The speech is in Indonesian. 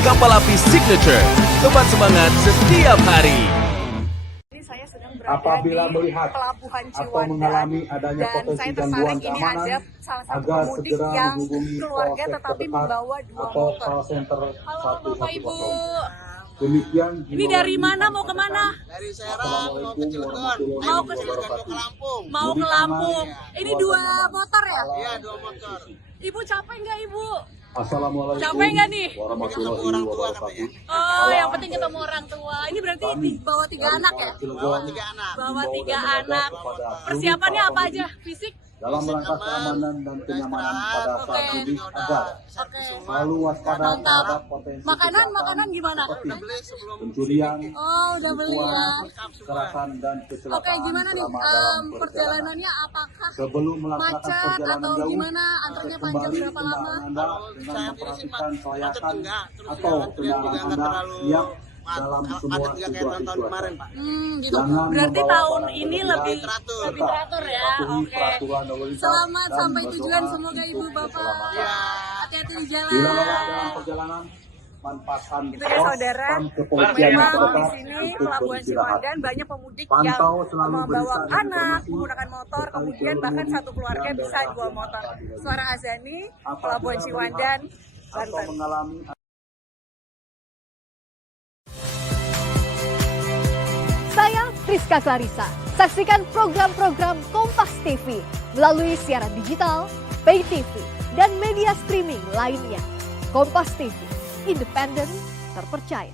kapal api signature. Tempat semangat setiap hari. Saya sedang berada Apabila di melihat Pelabuhan atau Ciwandan mengalami adanya dan potensi saya gangguan tertarik ini keamanan, ada salah satu agar pemudik segera yang menghubungi keluarga polsek tetapi terdekat membawa dua atau motor. call center Halo Bapak Ibu. 110. Demikian. Ini dari mana mau ke mana? Dari Serang mau ke Cilegon, Mau ke Cilegon mau ke Lampung. Mau ke Lampung. Ini dua motor ya? Iya, 2 motor. Ibu capek nggak Ibu? Assalamualaikum Capek nggak nih? warahmatullahi Orang tua wabarakatuh. Oh, yang penting ketemu orang tua. Ini berarti bawa 3 anak ya? Bawa 3 anak. Bawa 3 anak. Persiapannya apa aja? Fisik? Dalam rangka keamanan dan kenyamanan pada saat Oke. mudik agar Oke. selalu waspada Mantap. terhadap potensi Makanan kejahatan gimana? seperti Beli sebelum pencurian, Oh, udah beli ya. kekerasan dan kecelakaan. Oke, gimana nih selama dalam perjalanan. perjalanannya? Apakah Sebelum melaksanakan macet perjalanan atau jauh, gimana? Antrinya cek panjang kembali berapa lama? kendaraan Anda dengan saya pilih sih memperhatikan macet kelayakan enggak, terus atau antrian juga kendaraan enggak Anda terlalu siap dalam semua padat juga kayak situasi tahun cuaca. kemarin, Pak. Gitu. Jangan Berarti membawa tahun barang ini berlebihan, lebih teratur. lebih teratur ya. patuhi Oke. peraturan lalu lintas Selamat dan sampai berdoa tujuan semoga untuk Ibu Bapak keselamatan. hati-hati di Bila lelah dalam jalan. perjalanan, manfaatkan Itu ya saudara, pos kepolisian memang terdekat di sini untuk Pelabuhan beristirahat. Ciwandan banyak pemudik yang Pantau selalu membawa berita dan anak, informasi menggunakan motor, terkait kemudian jalur bahkan mudik satu keluarga dan bisa daerah 2 motor. yang Suara Azani, Apabila Pelabuhan melihat Ciwandan, atau Banten. mengalami Saya Friska Clarissa. Saksikan program-program Kompas TV melalui siaran digital, pay TV, dan media streaming lainnya. Kompas TV, independen, terpercaya.